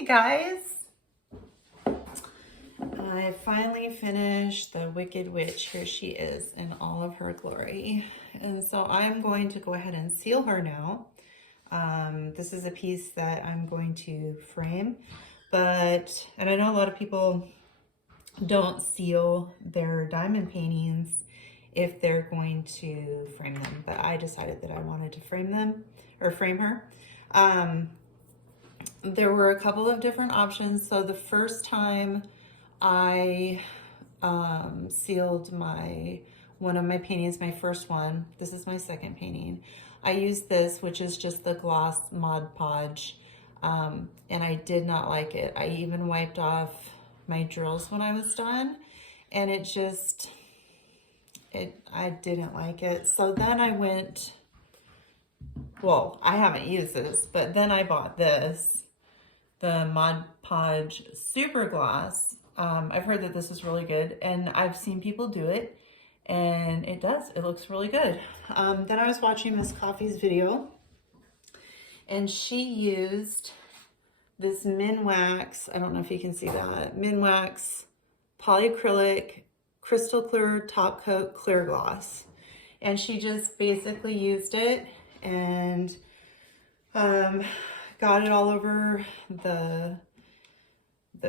Hi guys. I finally finished the Wicked Witch. Here she is in all of her glory. And so I'm going to go ahead and seal her now. This is a piece that I'm going to frame, and I know a lot of people don't seal their diamond paintings if they're going to frame them, but I decided that I wanted to frame them or frame her. There were a couple of different options. So the first time I sealed one of my paintings, my first one, this is my second painting, I used this, which is just the gloss Mod Podge, and I did not like it. I even wiped off my drills when I was done, and I didn't like it. So then I went, well, I haven't used this, but then I bought this, the Mod Podge Super Gloss. I've heard that this is really good, and I've seen people do it, and it looks really good. Then I was watching Miss Coffee's video, and she used this Minwax, I don't know if you can see that, Minwax polyacrylic crystal clear top coat clear gloss. And she just basically used it and got it all over the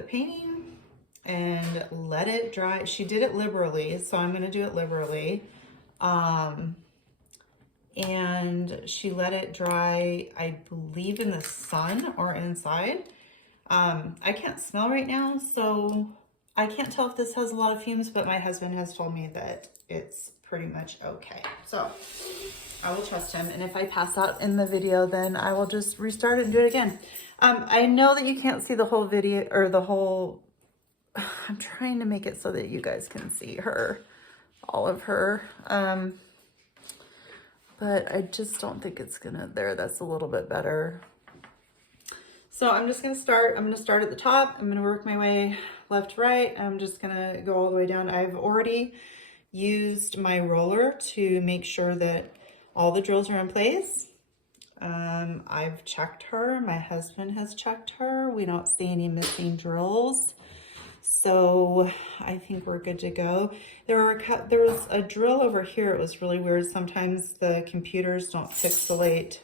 painting and let it dry. She did it liberally, so I'm going to do it liberally. And she let it dry, I believe, in the sun or inside. I can't smell right now, so I can't tell if this has a lot of fumes, but my husband has told me that it's pretty much okay. So I will trust him, and if I pass out in the video, then I will just restart it and do it again. I know that you can't see the whole video, or the whole, I'm trying to make it so that you guys can see her, all of her, but I just don't think it's gonna, that's a little bit better. So I'm just gonna start, I'm gonna start at the top, I'm gonna work my way left to right, I'm just gonna go all the way down. I've already used my roller to make sure that all the drills are in place. I've checked her, my husband has checked her, we don't see any missing drills. So I think we're good to go. There was a drill over here. It was really weird. Sometimes the computers don't pixelate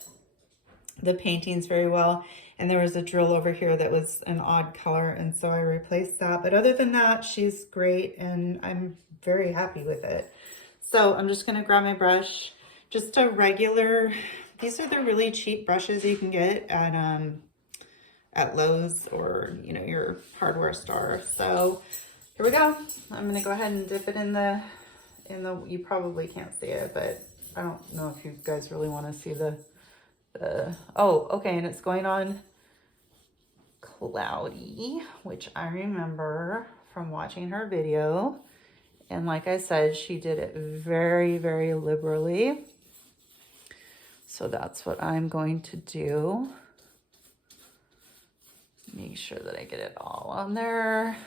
the paintings very well. And there was a drill over here that was an odd color. And so I replaced that. But other than that, she's great. And I'm very happy with it. So I'm just going to grab my brush, just a regular, these are the really cheap brushes you can get at Lowe's or, you know, your hardware store. So here we go. I'm going to go ahead and dip it in the, you probably can't see it, but I don't know if you guys really want to see oh, okay. And it's going on cloudy, which I remember from watching her video. And like I said, she did it very, very liberally. So that's what I'm going to do. Make sure that I get it all on there.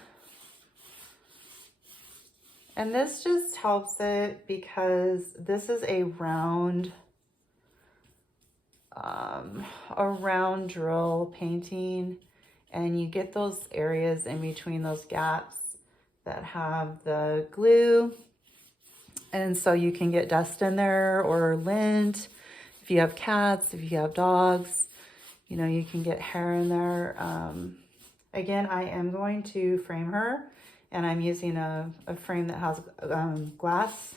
And this just helps it because this is a round drill painting, and you get those areas in between those gaps that have the glue, and so you can get dust in there or lint. If you have cats, if you have dogs, you know, you can get hair in there. Again, I am going to frame her, and I'm using a frame that has glass,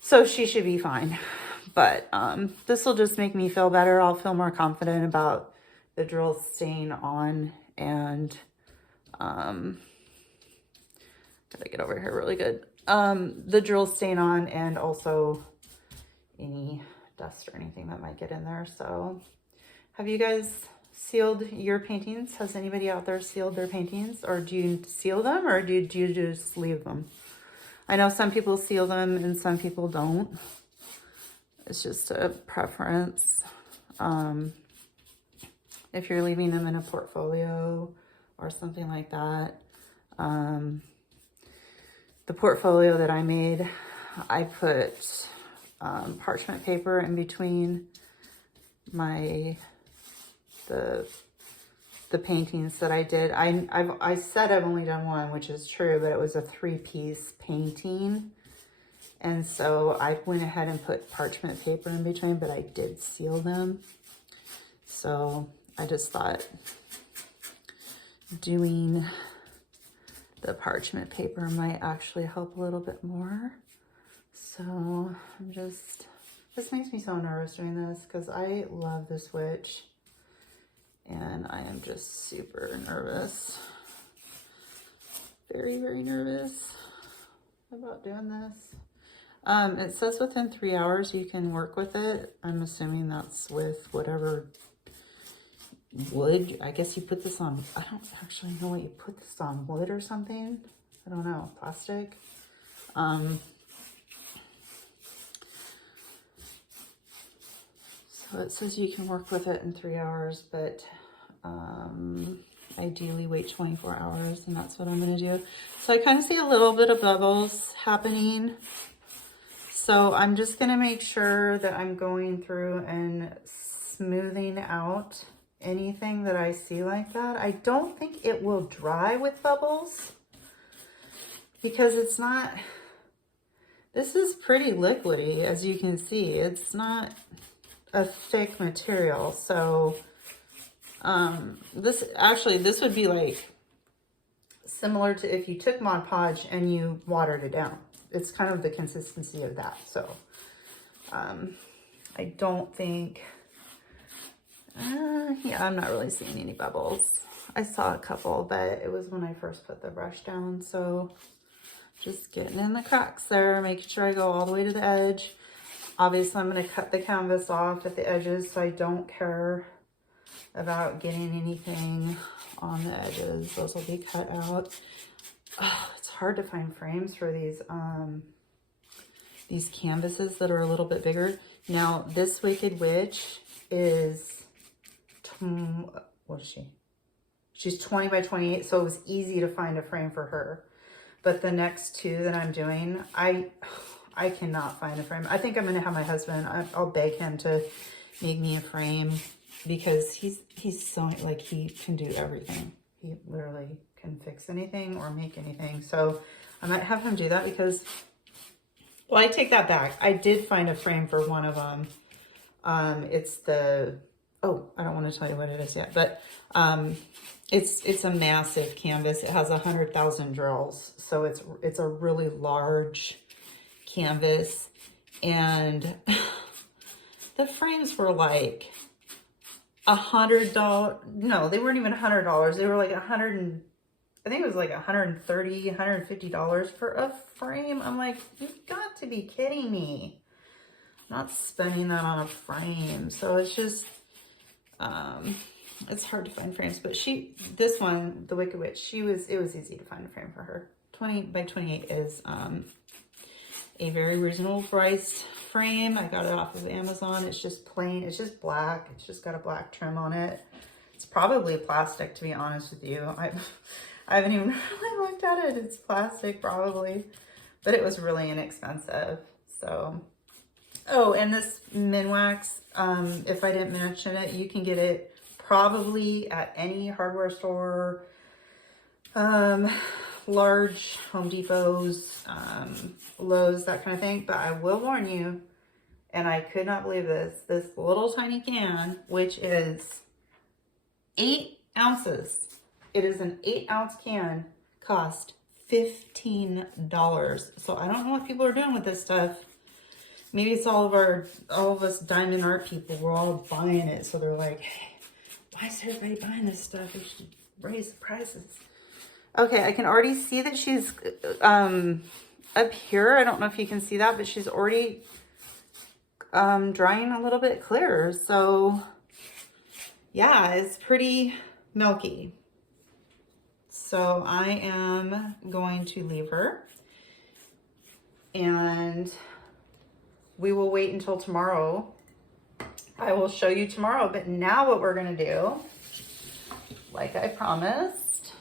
so she should be fine. But this will just make me feel better. I'll feel more confident about the drills staying on, and gotta get over here really good. The drills staying on, and also any dust or anything that might get in there. So have you guys sealed your paintings? Has anybody out there sealed their paintings, or do you seal them, or do you just leave them? I know some people seal them and some people don't. It's just a preference. If you're leaving them in a portfolio or something like that. The portfolio that I made, I put parchment paper in between the the paintings that I did. I said I've only done one, which is true, but it was a 3-piece painting. And so I went ahead and put parchment paper in between, but I did seal them. So I just thought doing the parchment paper might actually help a little bit more. So I'm just, this makes me so nervous doing this because I love this witch and I am just super nervous. Very, very nervous about doing this. It says within 3 hours you can work with it. I'm assuming that's with whatever wood. I guess you put this on, I don't actually know what you put this on, wood or something. I don't know, plastic. So it says you can work with it in 3 hours, but ideally wait 24 hours, and that's what I'm gonna do. So I kind of see a little bit of bubbles happening. So I'm just gonna make sure that I'm going through and smoothing out anything that I see like that. I don't think it will dry with bubbles because it's not, this is pretty liquidy, as you can see. It's not a thick material. So this would be like similar to if you took Mod Podge and you watered it down. It's kind of the consistency of that. So I don't think, yeah, I'm not really seeing any bubbles. I saw a couple, but it was when I first put the brush down. So just getting in the cracks there, making sure I go all the way to the edge. Obviously, I'm going to cut the canvas off at the edges, so I don't care about getting anything on the edges. Those will be cut out. Oh, it's hard to find frames for these canvases that are a little bit bigger. Now, this Wicked Witch is, what is she? She's 20 by 28, so it was easy to find a frame for her. But the next two that I'm doing, I cannot find a frame. I think I'm going to have my husband, I'll beg him to make me a frame because he's so, like, he can do everything. He literally can fix anything or make anything. So I might have him do that because, well, I take that back. I did find a frame for one of them. It's the, oh, I don't want to tell you what it is yet, but it's a massive canvas. It has 100,000 drills. So it's a really large canvas, and the frames were like $100. No, they weren't even $100. They were like I think it was like $130, $150 for a frame. I'm like, you've got to be kidding me. I'm not spending that on a frame. So it's just, it's hard to find frames. But this one, the Wicked Witch, it was easy to find a frame for her. 20 by 28 is a very reasonable priced frame. I got it off of Amazon. It's just plain, it's just black. It's just got a black trim on it. It's probably plastic, to be honest with you. I haven't even really looked at it. It's plastic probably, but it was really inexpensive. So, oh, and this Minwax, if I didn't mention it, you can get it probably at any hardware store, large Home Depots, Lowe's, that kind of thing. But I will warn you, and I could not believe this little tiny can, which is 8 ounces. It is an 8-ounce can, cost $15. So I don't know what people are doing with this stuff. Maybe it's all of us diamond art people. We're all buying it. So they're like, hey, why is everybody buying this stuff? We should raise the prices. Okay, I can already see that she's up here. I don't know if you can see that, but she's already drying a little bit clearer. So yeah, it's pretty milky. So I am going to leave her and we will wait until tomorrow. I will show you tomorrow, but now what we're gonna do, like I promised,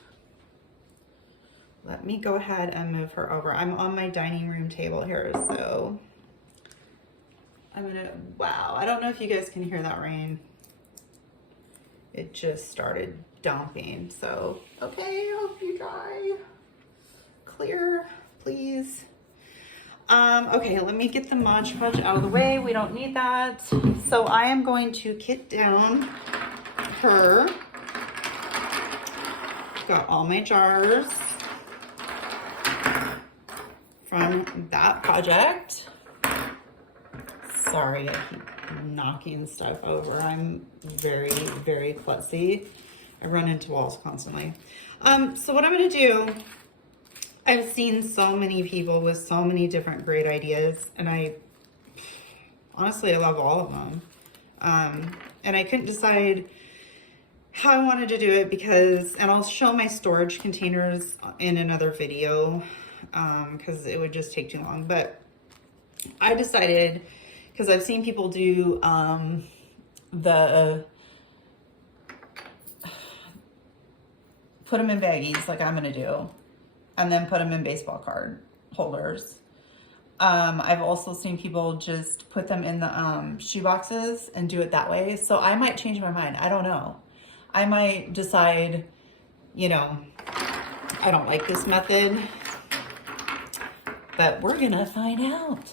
let me go ahead and move her over. I'm on my dining room table here, so I'm gonna, wow, I don't know if you guys can hear that rain. it just started dumping. So, okay, I hope you dry. Clear, please. Okay, let me get the Mod Podge out of the way. We don't need that. So I am going to kit down her. Got all my jars from that project. Sorry, I keep knocking stuff over. I'm very, very klutzy. I run into walls constantly. So what I'm gonna do, I've seen so many people with so many different great ideas, and I love all of them. And I couldn't decide how I wanted to do it because, and I'll show my storage containers in another video, because it would just take too long. But I decided, because I've seen people do put them in baggies like I'm gonna do, and then put them in baseball card holders. I've also seen people just put them in the shoe boxes and do it that way. So I might change my mind. I don't know. I might decide, you know, I don't like this method, but we're gonna find out.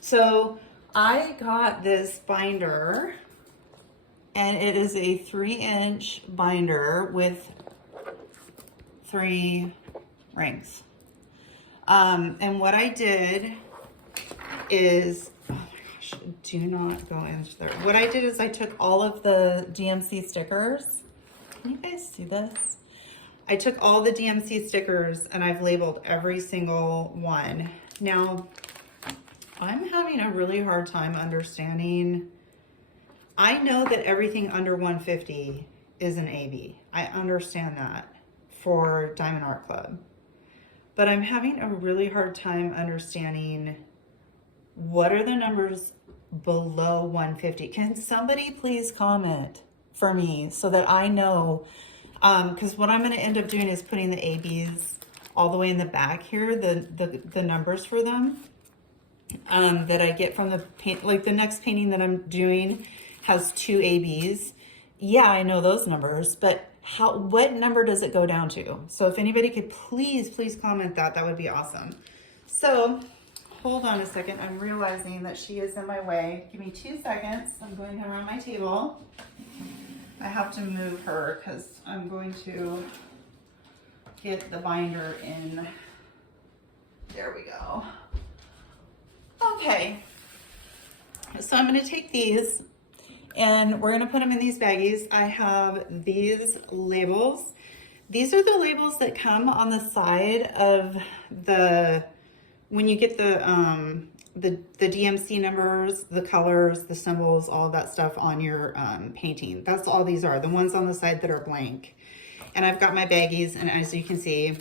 So I got this binder, and it is a 3-inch binder with 3 rings. And what I did is, oh my gosh, do not go into there. What I did is I took all of the DMC stickers. Can you guys see this? I took all the DMC stickers and I've labeled every single one. Now, I'm having a really hard time understanding. I know that everything under 150 is an AB. I understand that for Diamond Art Club. But I'm having a really hard time understanding what are the numbers below 150. Can somebody please comment for me so that I know? Because what I'm going to end up doing is putting the ABs all the way in the back here, the numbers for them that I get from the paint. Like the next painting that I'm doing has 2 ABs. Yeah, I know those numbers, but what number does it go down to? So if anybody could please comment that would be awesome. So hold on a second. I'm realizing that she is in my way. Give me 2 seconds. I'm going around my table. I have to move her because I'm going to get the binder in. There we go. Okay. So I'm going to take these and we're going to put them in these baggies. I have these labels. These are the labels that come on the side of when you get the DMC numbers, the colors, the symbols, all of that stuff on your painting. That's all these are, the ones on the side that are blank. And I've got my baggies, and as you can see,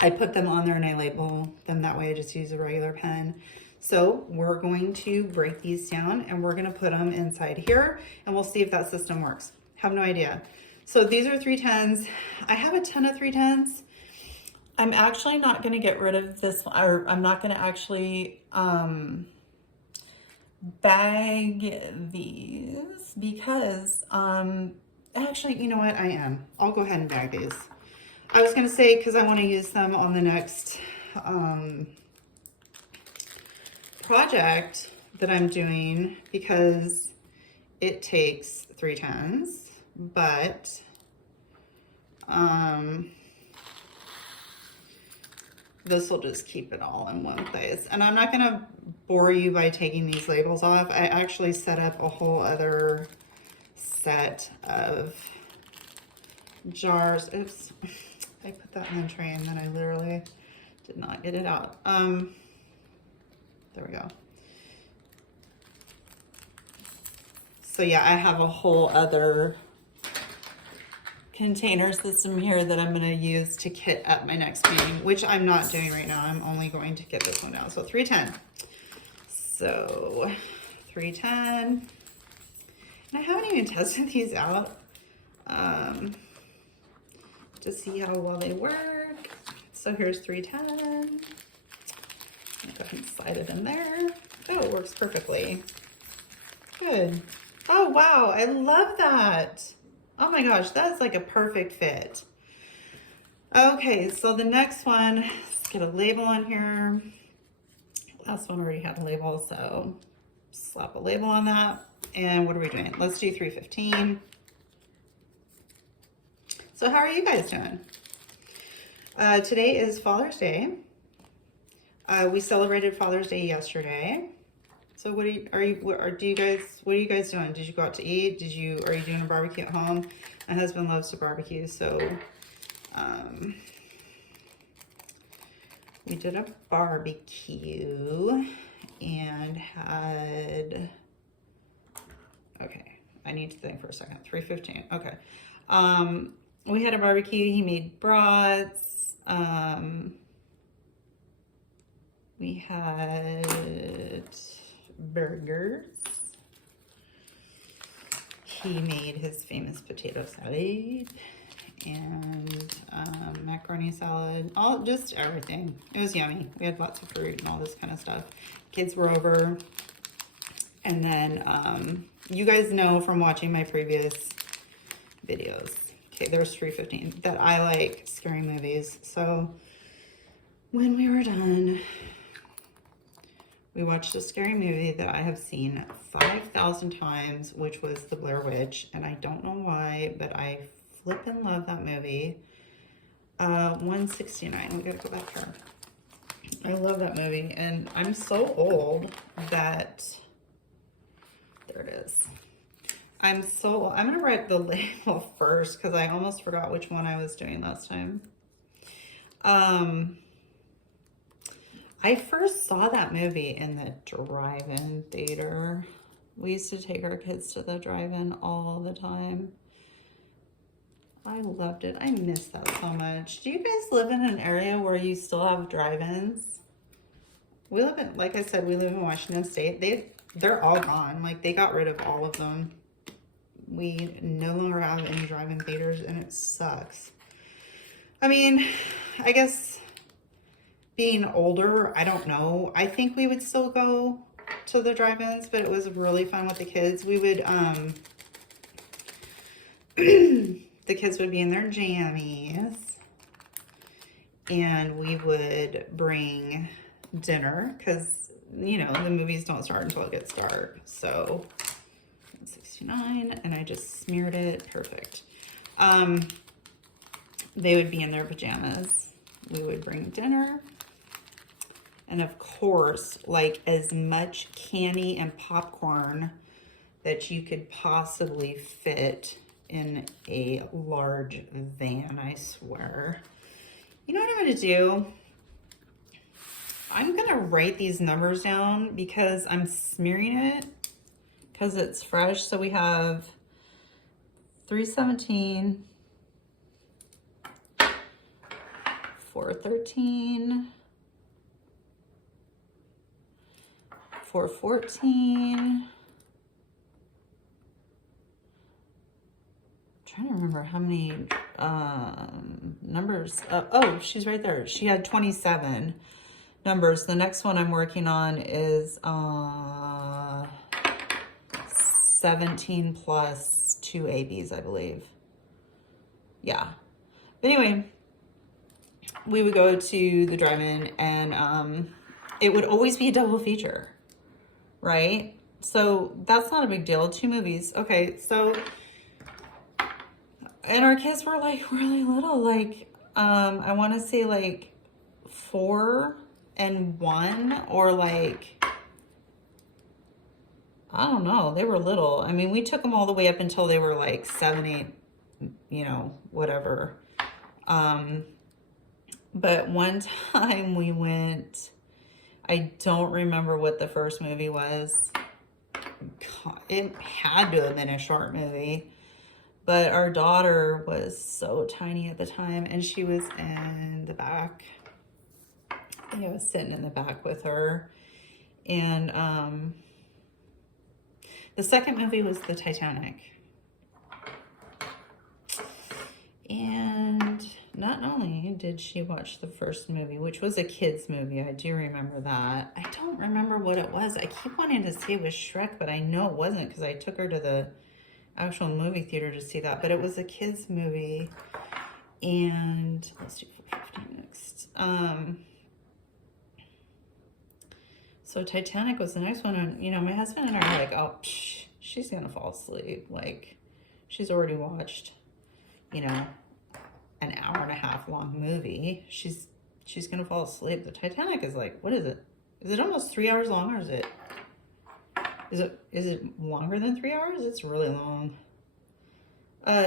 I put them on there and I label them that way. I just use a regular pen. So we're going to break these down and we're gonna put them inside here and we'll see if that system works. Have no idea. So these are 310s. I have a ton of 310s. I'm actually not gonna get rid of this, or I'm not gonna actually bag these because, actually, you know what, I am. I'll go ahead and bag these. I was gonna say, because I wanna use them on the next project that I'm doing because it takes 310s, but this will just keep it all in one place. And I'm not gonna bore you by taking these labels off. I actually set up a whole other set of jars. Oops, I put that in the tray and then I literally did not get it out. There we go. So yeah, I have a whole other container system here that I'm gonna use to kit up my next painting, which I'm not doing right now. I'm only going to get this one down. So 310. So 310. And I haven't even tested these out to see how well they work. So here's 310. I'll go ahead and slide it in there. Oh, it works perfectly. Good. Oh, wow, I love that. Oh my gosh, that's like a perfect fit. Okay, so the next one, let's get a label on here. Last one already had a label, so slap a label on that. And what are we doing? Let's do 315. So how are you guys doing? Today is Father's Day. We celebrated Father's Day yesterday. So what are you guys doing? Did you go out to eat? Are you doing a barbecue at home? My husband loves to barbecue, so we did a barbecue and had, okay, I need to think for a second. 3:15. Okay. We had a barbecue. He made brats. We had burgers. He made his famous potato salad and macaroni salad, just everything. It was yummy. We had lots of fruit and all this kind of stuff. Kids were over. And then you guys know from watching my previous videos, okay, there's 315, that I like scary movies. So when we were done, we watched a scary movie that I have seen 5,000 times, which was The Blair Witch. And I don't know why, but I flippin' love that movie. 169. We gotta go back here. I love that movie. And I'm so old that, there it is. I'm gonna write the label first because I almost forgot which one I was doing last time. I first saw that movie in the drive-in theater. We used to take our kids to the drive-in all the time. I loved it. I miss that so much. Do you guys live in an area where you still have drive-ins? We live in, like I said, we live in Washington State. They're all gone. Like, they got rid of all of them. We no longer have any drive-in theaters, and it sucks. I mean, I guess being older, I don't know. I think we would still go to the drive-ins, but it was really fun with the kids. We would, the kids would be in their jammies, and we would bring dinner because, you know, the movies don't start until it gets dark. So 69, and I just smeared it. Perfect. They would be in their pajamas. We would bring dinner. And of course, like as much candy and popcorn that you could possibly fit in a large van, I swear. You know what I'm going to do? I'm going to write these numbers down because I'm smearing it because it's fresh. So we have 317, 413, 414. Trying to remember how many numbers. Oh, she's right there. She had 27 numbers. The next one I'm working on is 17 plus 2 ABs, I believe. Yeah. But anyway, we would go to the drive-in, and it would always be a double feature, right? So that's not a big deal. 2 movies. Okay, so, and our kids were like really little, like I want to say like 4 and 1, or like, I don't know, they were little. I mean, we took them all the way up until they were like 7, 8, you know, whatever. But one time we went, I don't remember what the first movie was. It had to have been a short movie. But our daughter was so tiny at the time, and she was in the back. I think I was sitting in the back with her. And the second movie was the Titanic. And not only did she watch the first movie, which was a kid's movie, I do remember that. I don't remember what it was. I keep wanting to say it was Shrek, but I know it wasn't because I took her to the actual movie theater to see that, but it was a kids movie. And let's do 4:15 next. So Titanic was the next one, and you know, my husband and I are like, oh, she's gonna fall asleep. Like, she's already watched, you know, an hour and a half long movie. She's gonna fall asleep. The Titanic is like, what is it? Is it almost 3 hours long, or is it longer than 3 hours? It's really long.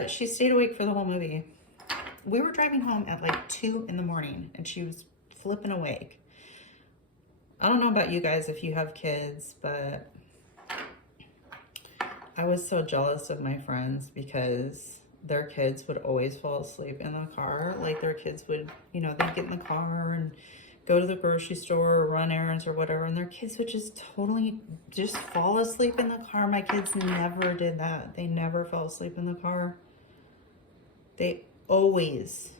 She stayed awake for the whole movie. We were driving home at like 2 in the morning, and she was flipping awake. I don't know about you guys if you have kids, but I was so jealous of my friends because their kids would always fall asleep in the car. Like, their kids would, you know, they'd get in the car and go to the grocery store or run errands or whatever, and their kids would just totally just fall asleep in the car. My kids never did that. They never fell asleep in the car. They always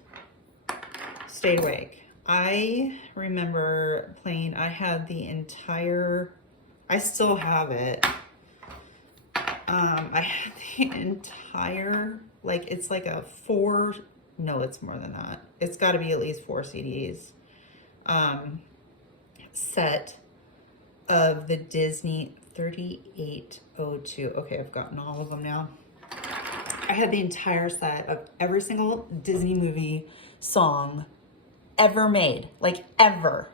stayed awake. I remember playing, I had the entire, I still have it. I had the entire, like, it's like a no, it's more than that. It's got to be at least 4 CDs. Set of the Disney 3802. Okay, I've gotten all of them now. I had the entire set of every single Disney movie song ever made, like ever.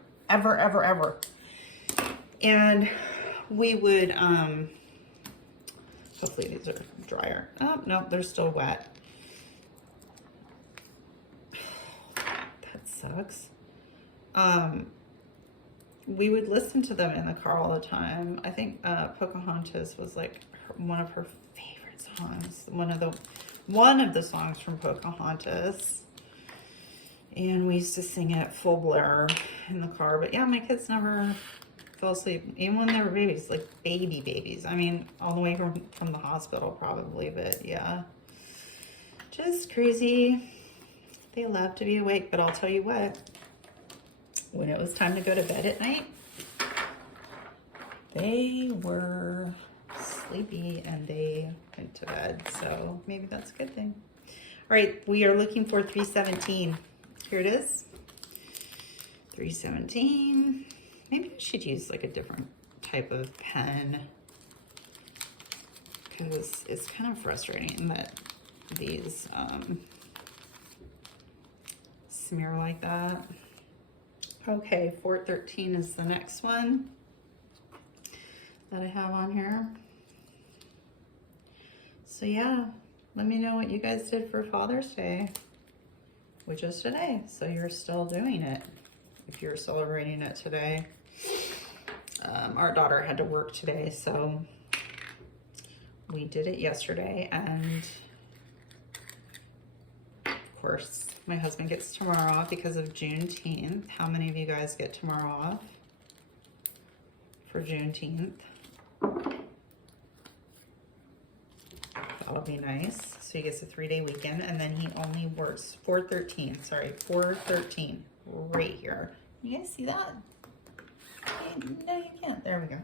And we would, hopefully these are drier. Oh, no, they're still wet. That sucks. We would listen to them in the car all the time. I think Pocahontas was like one of her favorite songs. One of the songs from Pocahontas. And we used to sing it full blare in the car. But yeah, my kids never fell asleep, even when they were babies, like babies. I mean, all the way from the hospital probably, but yeah. Just crazy. They love to be awake, but I'll tell you what, when it was time to go to bed at night, they were sleepy and they went to bed. So maybe that's a good thing. All right, we are looking for 317. Here it is. 317. Maybe I should use like a different type of pen because it's kind of frustrating that these smear like that. Okay, 413 is the next one that I have on here. So yeah, let me know what you guys did for Father's Day, which is today. So you're still doing it if you're celebrating it today. Our daughter had to work today, so we did it yesterday, and of course my husband gets tomorrow off because of Juneteenth. How many of you guys get tomorrow off for Juneteenth? That'll be nice. So he gets a 3-day weekend, and then he only works 413. Sorry, 413 right here. You guys see that? No, you can't. There we go.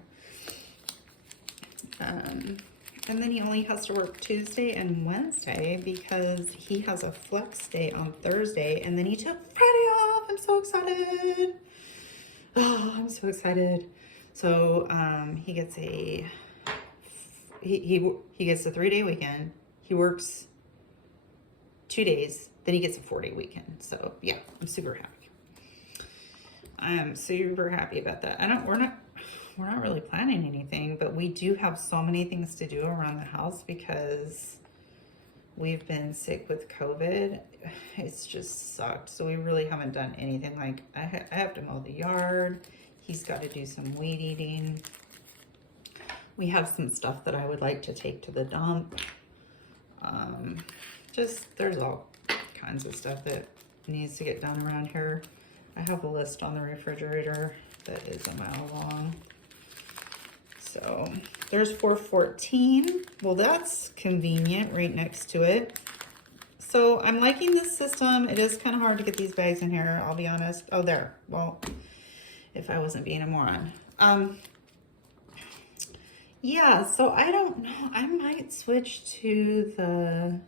And then he only has to work Tuesday and Wednesday because he has a flex day on Thursday, and then he took Friday off. I'm so excited. Oh, I'm so excited. So he gets a he gets a 3-day weekend. He works 2 days, then he gets a 4-day weekend. So yeah, I'm super happy. I'm super happy about that. We're not really planning anything, but we do have so many things to do around the house because we've been sick with COVID. It's just sucked. So we really haven't done anything. Like I have to mow the yard. He's got to do some weed eating. We have some stuff that I would like to take to the dump. There's all kinds of stuff that needs to get done around here. I have a list on the refrigerator that is a mile long. So there's 414. Well, that's convenient right next to it. So I'm liking this system. It is kind of hard to get these bags in here, I'll be honest. Oh, there. Well, if I wasn't being a moron. Yeah, so I don't know. I might switch to the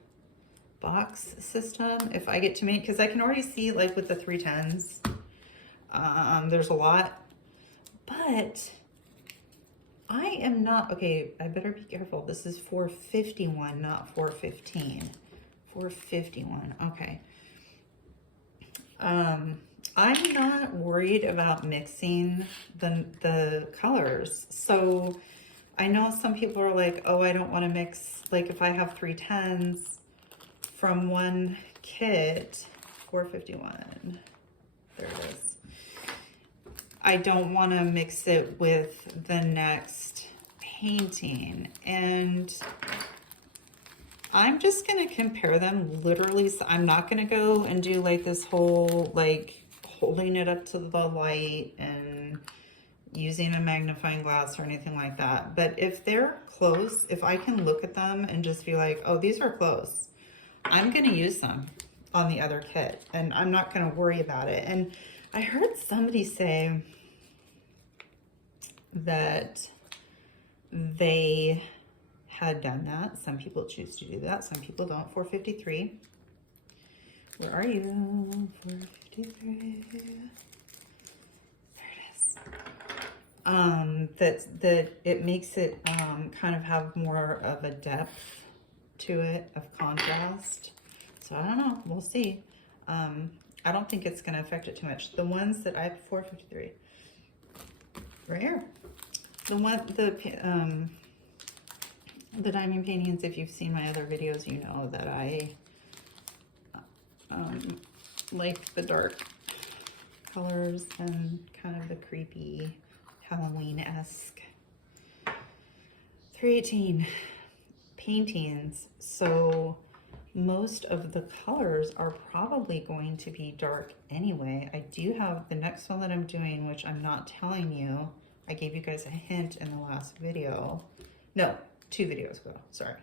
box system if I get to make, because I can already see like with the 310s, there's a lot, but I am not, okay, I better be careful. This is 451, not 415. 451, okay. I'm not worried about mixing the colors. So I know some people are like, oh, I don't want to mix, like if I have 310s from one kit, 451, there it is. I don't want to mix it with the next painting. And I'm just going to compare them literally. So I'm not going to go and do like this whole, like holding it up to the light and using a magnifying glass or anything like that. But if they're close, if I can look at them and just be like, oh, these are close, I'm going to use them on the other kit and I'm not going to worry about it. And I heard somebody say that they had done that. Some people choose to do that. Some people don't. 453. Where are you? 453. There it is. That it makes it kind of have more of a depth to it of contrast. So I don't know. We'll see. I don't think it's going to affect it too much. The ones that I have, 453. Right here. The diamond paintings, if you've seen my other videos, you know that I like the dark colors and kind of the creepy Halloween-esque. 318 paintings, so most of the colors are probably going to be dark anyway. I do have the next one that I'm doing, which I'm not telling you. I gave you guys a hint in the last video. No, 2 videos ago, sorry.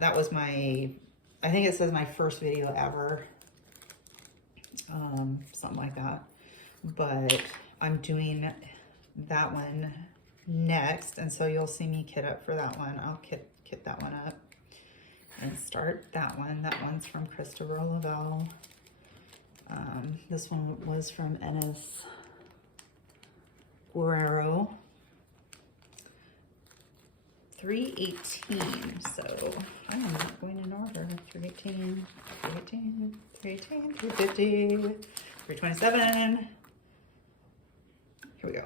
That was my, I think it says my first video ever. Something like that. But I'm doing that one next, and so you'll see me kit up for that one. I'll kit that one up and start that one. That one's from Christopher Lavelle. This one was from Ennis Guerrero. 318, so I'm not going in order. 318, 318, 318, 350, 327. Here we go.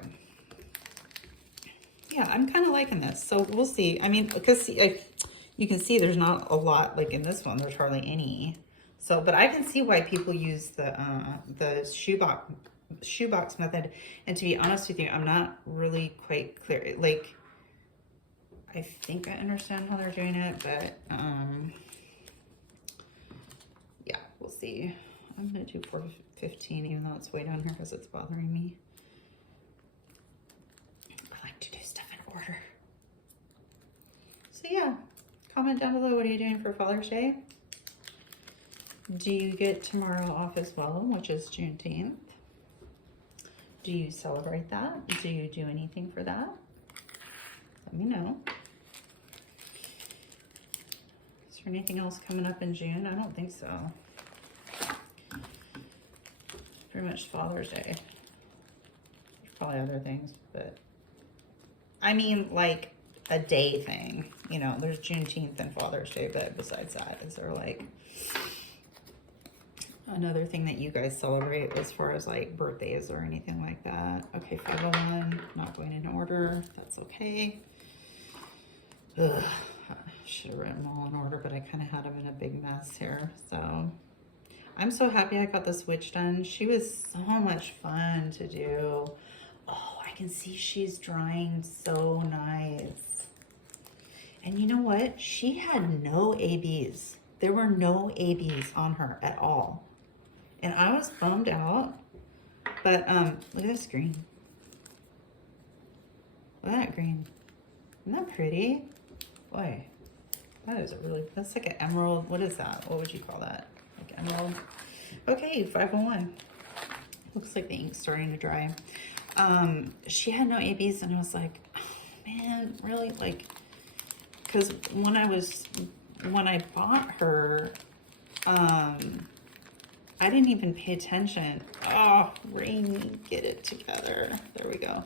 Yeah, I'm kind of liking this, so we'll see. I mean, because you can see there's not a lot, like in this one, there's hardly any. So, but I can see why people use the shoebox method. And to be honest with you, I'm not really quite clear. Like, I think I understand how they're doing it, but yeah, we'll see. I'm gonna do 415, even though it's way down here because it's bothering me. I like to do stuff in order. So yeah, comment down below, what are you doing for Father's Day? Do you get tomorrow off as well, which is Juneteenth? Do you celebrate that? Do you do anything for that? Let me know. Is there anything else coming up in June? I don't think so. Pretty much Father's Day. There's probably other things, but I mean like a day thing. You know, there's Juneteenth and Father's Day, but besides that, is there like another thing that you guys celebrate as far as like birthdays or anything like that? Okay, 501, not going in order. That's okay. Ugh, I should have written them all in order, but I kind of had them in a big mess here. So I'm so happy I got this witch done. She was so much fun to do. Oh, I can see she's drying so nice. And you know what? She had no ABs. There were no ABs on her at all. And I was bummed out. But look at this green. Look at that green. Isn't that pretty? Boy, that is a really, that's like an emerald. What is that? What would you call that? Like emerald. Okay, 501. Looks like the ink's starting to dry. She had no ABs, and I was like, oh, man, really, like, because when I bought her, I didn't even pay attention. Oh, Rainy, get it together. There we go.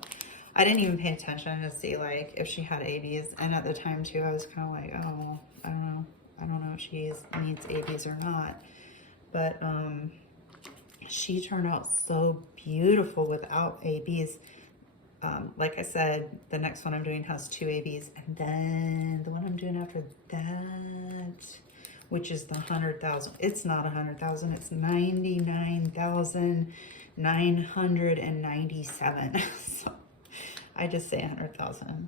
I didn't even pay attention to see, like, if she had ABs. And at the time, too, I was kind of like, oh, I don't know. I don't know if she needs ABs or not. But she turned out so beautiful without ABs. Like I said, the next one I'm doing has 2 ABs. And then the one I'm doing after that, which is the 100,000. It's not 100,000. It's 99,997. So I just say 100,000.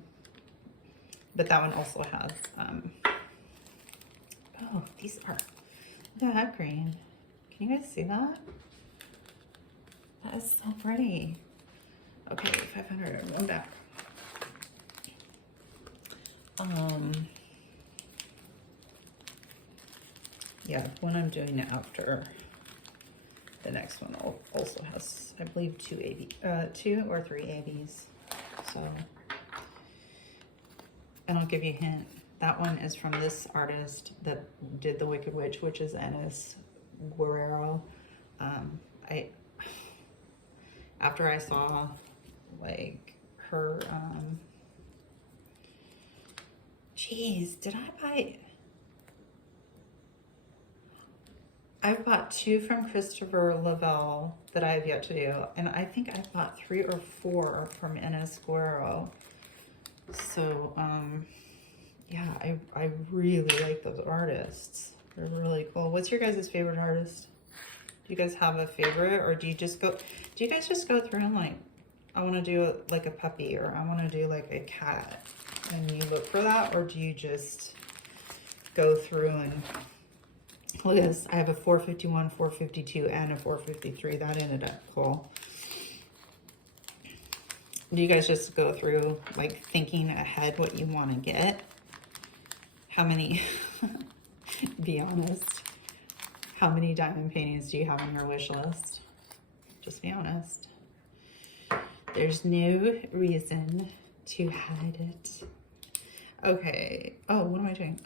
But that one also has, oh, these are, look at that green. Can you guys see that? That is so pretty. Okay, 500, I'm going back. Yeah, the one I'm doing after the next one also has, I believe, 2 or 3 ABs. So, and I'll give you a hint. That one is from this artist that did The Wicked Witch, which is Enes Guerrero. After I saw, like, her, geez, did I buy... I've bought 2 from Christopher Lavelle that I have yet to do, and I think I bought 3 or 4 from Enes Guerrero. So, yeah, I really like those artists. They're really cool. What's your guys' favorite artist? Do you guys have a favorite, or do you guys just go through and, like, I want to do like a puppy, or I want to do like a cat, and you look for that, or do you just go through and... Look at this. I have a 451, 452, and a 453. That ended up cool. Do you guys just go through, like, thinking ahead what you want to get? How many, be honest, how many diamond paintings do you have on your wish list? Just be honest. There's no reason to hide it. Okay. Oh, what am I doing?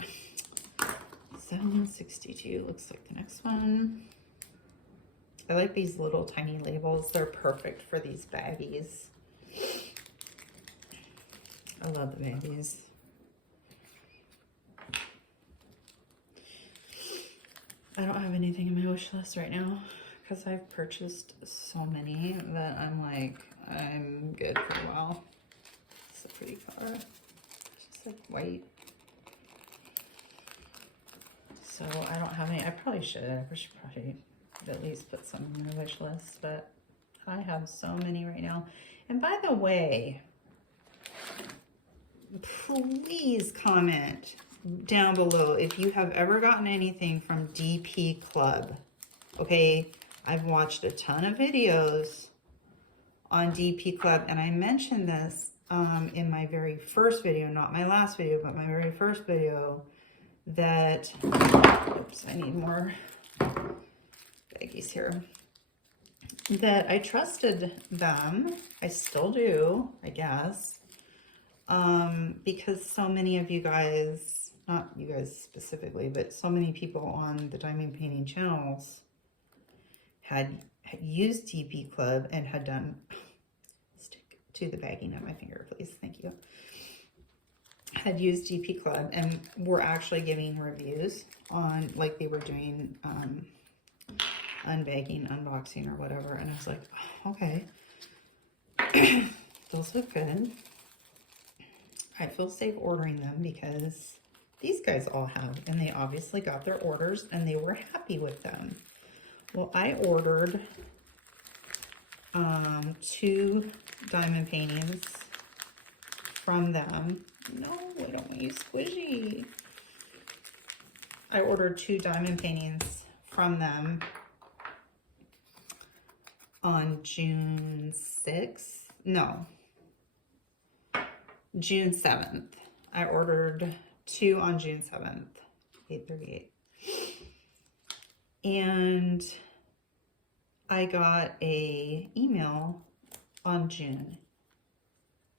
762 looks like the next one. I like these little tiny labels. They're perfect for these baggies. I love the baggies. I don't have anything in my wish list right now because I've purchased so many that I'm like, I'm good for a while. It's a pretty color. It's just like white. So I don't have any. I probably should. I should probably at least put some in my wish list, but I have so many right now. And by the way, please comment down below if you have ever gotten anything from DP Club. Okay, I've watched a ton of videos on DP Club, and I mentioned this in my very first video, not my last video, but my very first video, that, oops, I need more baggies here, that I trusted them. I still do, I guess, because so many of you guys, not you guys specifically, but so many people on the diamond painting channels had used DP Club and had done, stick to the bagging of my finger, please, thank you, had used DP Club and were actually giving reviews on, like, they were doing unbagging, unboxing, or whatever, and I was like, oh, okay, those look good. I feel safe ordering them because these guys all have, and they obviously got their orders and they were happy with them. Well, I ordered 2 diamond paintings from them. No, I don't want you squishy. I ordered 2 diamond paintings from them on June 6th. No, June 7th. I ordered 2 on June 7th, 8:38. And I got a email on June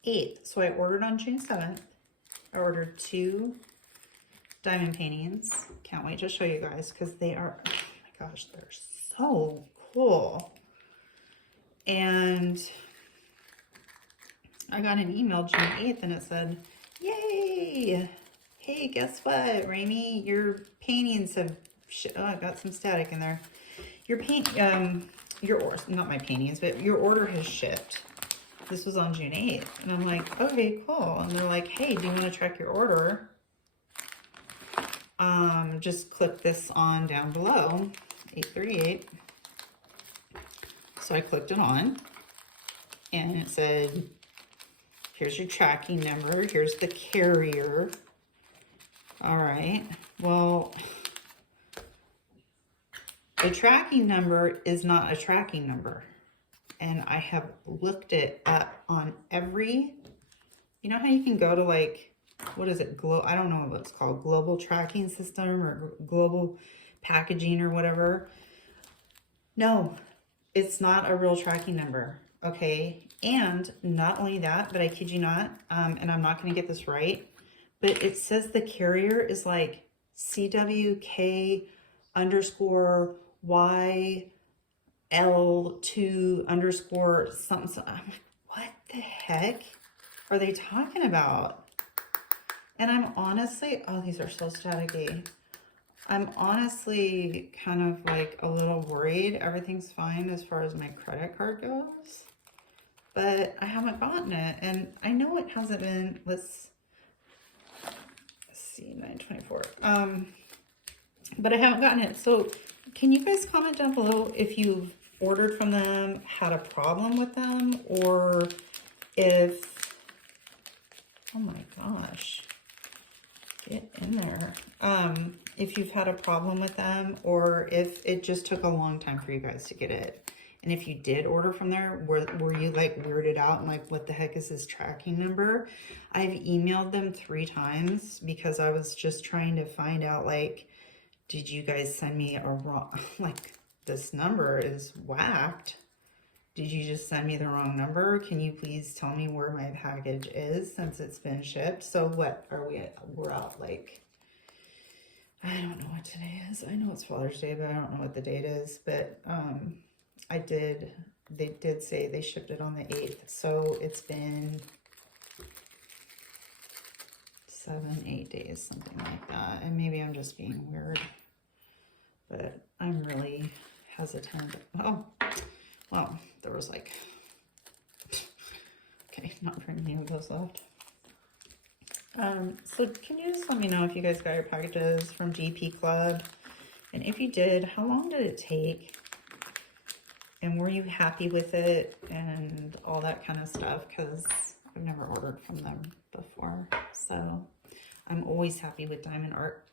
8th. So I ordered on June 7th. I ordered 2 diamond paintings. Can't wait to show you guys because they are, oh my gosh, they're so cool. And I got an email June 8th and it said, yay! Hey, guess what, Rami? Your paintings have, oh, I got some static in there. Your not my paintings, but your order has shipped. This was on June 8th. And I'm like, okay, cool. And they're like, hey, do you want to track your order? Just click this on down below, 838. So I clicked it on and it said, here's your tracking number. Here's the carrier. All right. Well, the tracking number is not a tracking number. And I have looked it up on every, you know how you can go to like, what is it? I don't know what it's called. Global tracking system or global packaging or whatever. No, it's not a real tracking number. Okay. And not only that, but I kid you not, and I'm not going to get this right, but it says the carrier is like CWK underscore YL2 underscore something. I'm like, what the heck are they talking about? And I'm honestly, oh, these are so staticky. I'm honestly kind of like a little worried. Everything's fine as far as my credit card goes, but I haven't gotten it. And I know it hasn't been, let's see, 9/24. But I haven't gotten it. So can you guys comment down below if you've ordered from them, had a problem with them, or if, oh my gosh, get in there. If you've had a problem with them or if it just took a long time for you guys to get it. And if you did order from there, were you like weirded out and like, what the heck is this tracking number? I've emailed them 3 times because I was just trying to find out, like, did you guys send me a wrong, like, this number is whacked. Did you just send me the wrong number? Can you please tell me where my package is since it's been shipped? So what are we at? We're out like, I don't know what today is. I know it's Father's Day, but I don't know what the date is. But they did say they shipped it on the 8th. So it's been 7, 8 days, something like that. And maybe I'm just being weird, but I'm really hesitant. Oh, well, there was like, okay, not very many of those left. So can you just let me know if you guys got your packages from GP Club? And if you did, how long did it take? And were you happy with it and all that kind of stuff? Because I've never ordered from them before. So I'm always happy with Diamond Art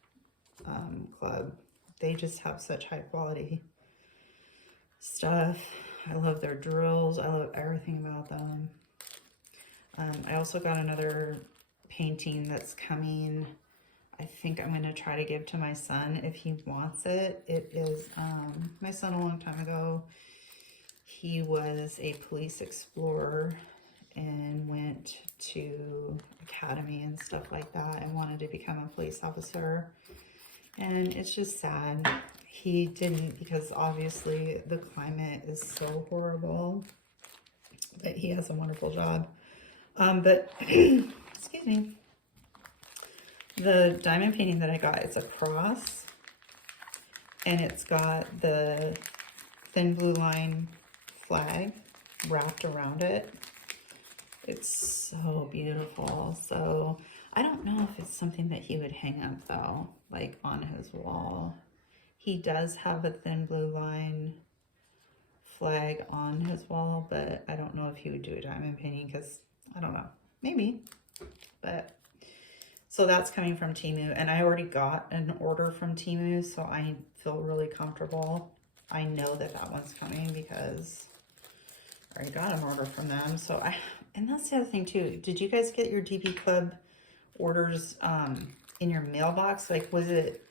Club. They just have such high quality stuff. I love their drills. I love everything about them. I also got another painting that's coming. I think I'm going to try to give to my son if he wants it. It is my son a long time ago. He was a police explorer and went to academy and stuff like that and wanted to become a police officer. And it's just sad he didn't, because obviously the climate is so horrible, but he has a wonderful job. But excuse me, the diamond painting that I got, it's a cross and it's got the thin blue line flag wrapped around it. It's so beautiful. So I don't know if it's something that he would hang up though, like on his wall. He does have a thin blue line flag on his wall, but I don't know if he would do a diamond painting because I don't know, maybe. But so that's coming from Temu, and I already got an order from Temu, so I feel really comfortable. I know that that one's coming because I already got an order from them. So and that's the other thing too. Did you guys get your DP Club orders in your mailbox? Like, was it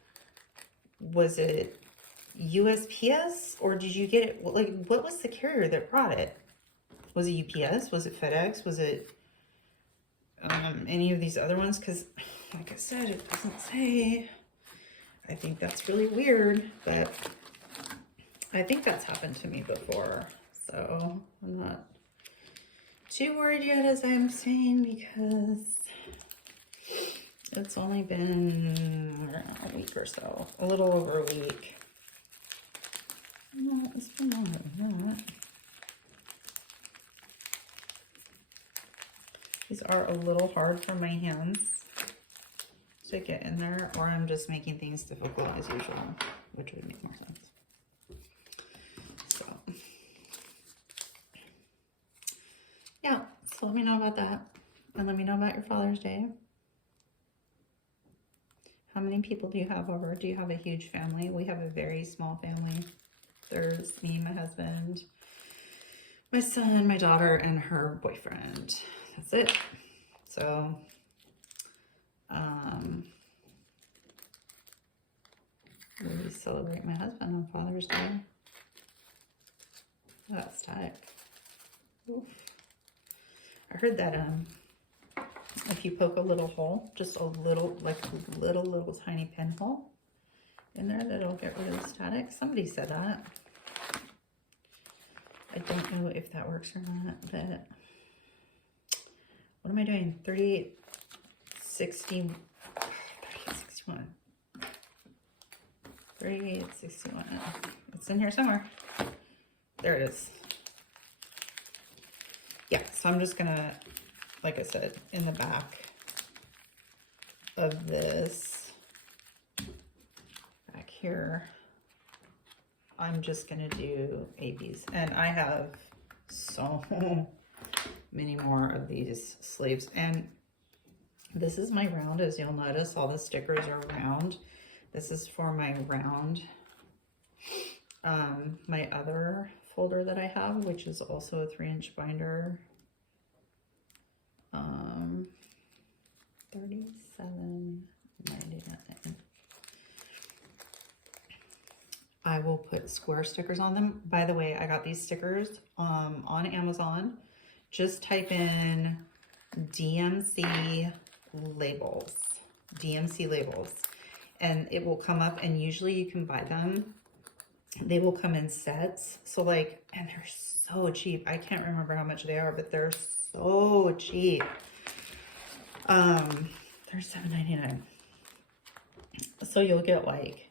USPS or did you get it? Like, what was the carrier that brought it? Was it UPS? Was it FedEx? Was it any of these other ones, because like I said, it doesn't say. I think that's really weird, but I think that's happened to me before, so I'm not too worried yet, as I'm saying, because it's only been, I don't know, a week or so, a little over a week. No, it's been longer than that. These are a little hard for my hands to get in there, or I'm just making things difficult as usual, which would make more sense. So, yeah, so let me know about that. And let me know about your Father's Day. How many people do you have over? Do you have a huge family? We have a very small family. There's me, my husband, my son, my daughter, and her boyfriend. That's it. So, we celebrate my husband on Father's Day. That's tight. Oof. I heard that if you poke a little hole, just a little, like a little tiny pinhole in there, that'll get rid of the static. Somebody said that. I don't know if that works or not, but what am I doing? 38, 60, 61. 38, 61. It's in here somewhere. There it is. Yeah, so I'm just gonna, like I said, in the back of this, back here, I'm just gonna do ABs. And I have so many more of these sleeves. And this is my round, as you'll notice, all the stickers are round. This is for my round. My other folder that I have, which is also a 3-inch binder, $37.99. I will put square stickers on them. By the way, I got these stickers on Amazon. Just type in DMC labels, and it will come up, and usually you can buy them. They will come in sets. So like, and they're so cheap. I can't remember how much they are, but they're so cheap. They're $7.99. So you'll get like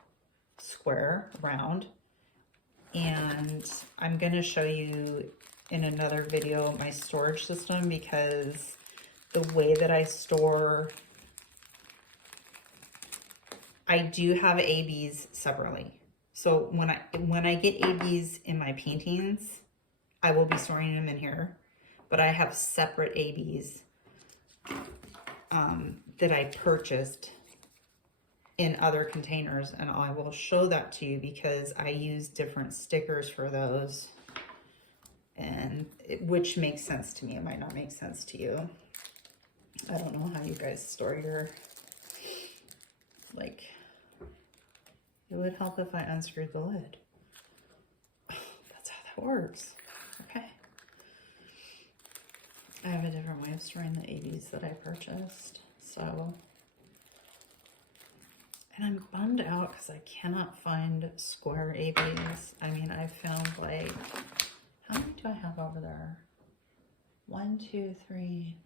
square, round, and I'm gonna show you in another video my storage system, because the way that I store, I do have ABs separately. So when I get ABs in my paintings, I will be storing them in here, but I have separate ABs that I purchased in other containers, and I will show that to you because I use different stickers for those, and which makes sense to me. It might not make sense to you. I don't know how you guys store your, like, it would help if I unscrewed the lid. Oh, that's how that works. Okay. I have a different way of storing the ABs that I purchased. So, and I'm bummed out because I cannot find square ABs. I mean, I found like, how many do I have over there? 1, 2, 3.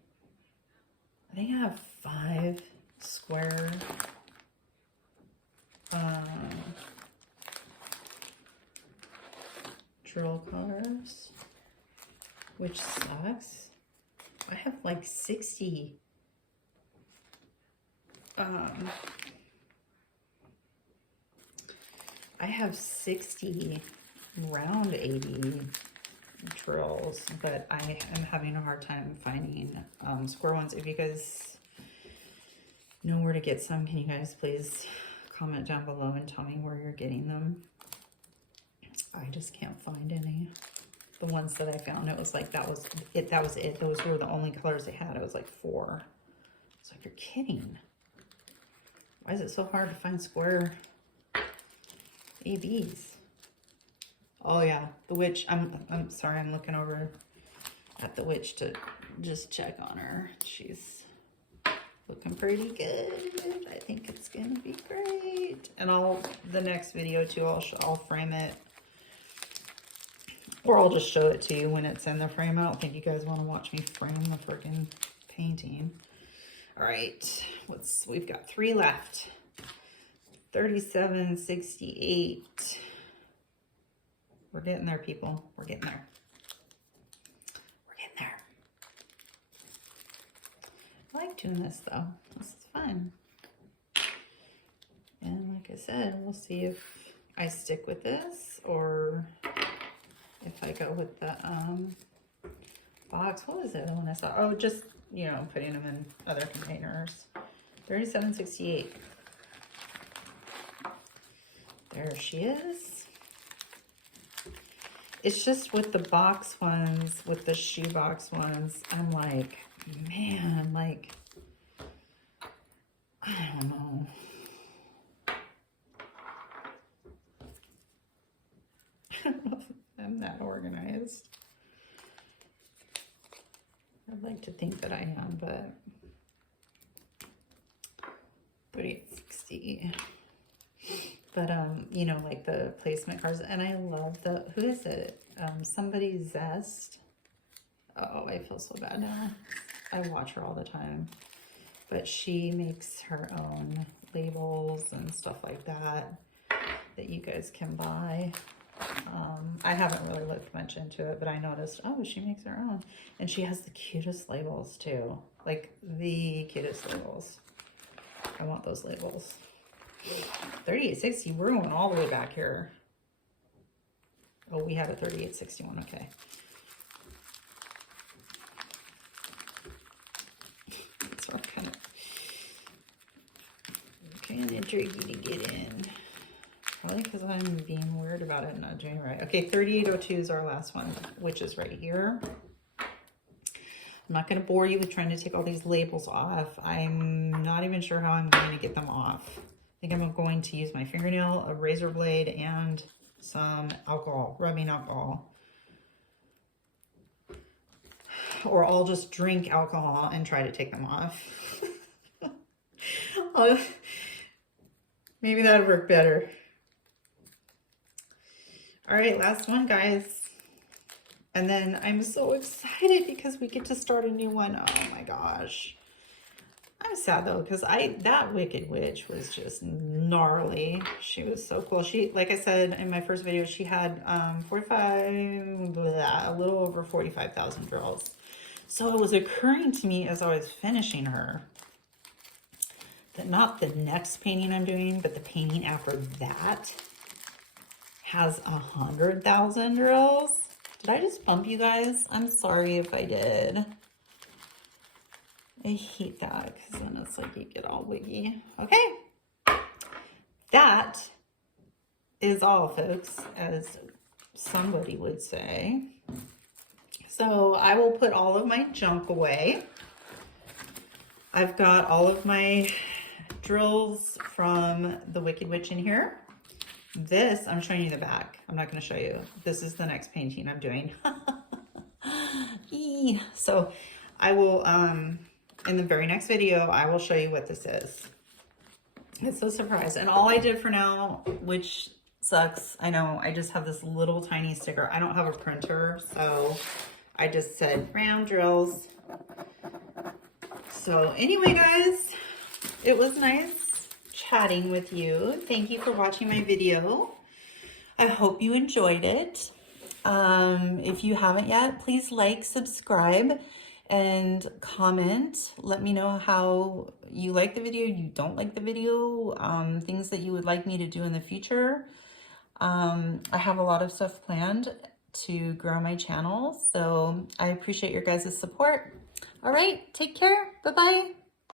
I think I have 5 square drill colors, which sucks. I have like 60 I have 60 round 80 drills, but I am having a hard time finding square ones. If you guys know where to get some, can you guys please comment down below and tell me where you're getting them? I just can't find any. The ones that I found, it was like, that was it. Those were the only colors they had. It was like 4. It's like, you're kidding. Why is it so hard to find square ABs? Oh yeah, the witch. I'm sorry, I'm looking over at the witch to just check on her. She's looking pretty good. I think it's gonna be great. And the next video too, I'll frame it. Or I'll just show it to you when it's in the frame. I don't think you guys want to watch me frame the freaking painting. All right, we've got 3 left. 37.68. We're getting there, people. We're getting there. We're getting there. I like doing this though. This is fun. And like I said, we'll see if I stick with this or if I go with the box. What was it when I saw? Oh, just, you know, putting them in other containers. 37.68. There she is. It's just with the box ones, with the shoebox ones, I'm like, man, like, I don't know. I don't know if I'm that organized. I'd like to think that I am, but 38.60. But you know, like the placement cards, and I love who is it? Somebody Zest. Oh, I feel so bad now. I watch her all the time, but she makes her own labels and stuff like that you guys can buy. I haven't really looked much into it, but I noticed, oh, she makes her own. And she has the cutest labels too. Like the cutest labels. I want those labels. 38.60, we're going all the way back here. Oh, we had a 38.61, okay. It's kind of tricky to get in. Probably because I'm being weird about it and not doing it right. Okay, 38.02 is our last one, which is right here. I'm not going to bore you with trying to take all these labels off. I'm not even sure how I'm going to get them off. I think I'm going to use my fingernail, a razor blade, and some alcohol, rubbing alcohol. Or I'll just drink alcohol and try to take them off. Maybe that would work better. All right, last one, guys. And then I'm so excited because we get to start a new one. Oh my gosh. I'm sad though, because that Wicked Witch was just gnarly. She was so cool. She, like I said in my first video, she had a little over 45,000 drills. So it was occurring to me as I was finishing her that not the next painting I'm doing, but the painting after that has 100,000 drills. Did I just bump you guys? I'm sorry if I did. I hate that because then it's like you get all wiggy. Okay. That is all, folks, as somebody would say. So I will put all of my junk away. I've got all of my drills from the Wicked Witch in here. This, I'm showing you the back. I'm not going to show you. This is the next painting I'm doing. So I will, in the very next video, I will show you what this is. It's a surprise. And all I did for now, which sucks, I know, I just have this little tiny sticker. I don't have a printer, so I just said round drills. So anyway, guys, it was nice chatting with you. Thank you for watching my video. I hope you enjoyed it. If you haven't yet, please like, subscribe, and comment. Let me know how you like the video, you don't like the video, things that you would like me to do in the future. I have a lot of stuff planned to grow my channel, so I appreciate your guys' support. All right, take care. Bye-bye.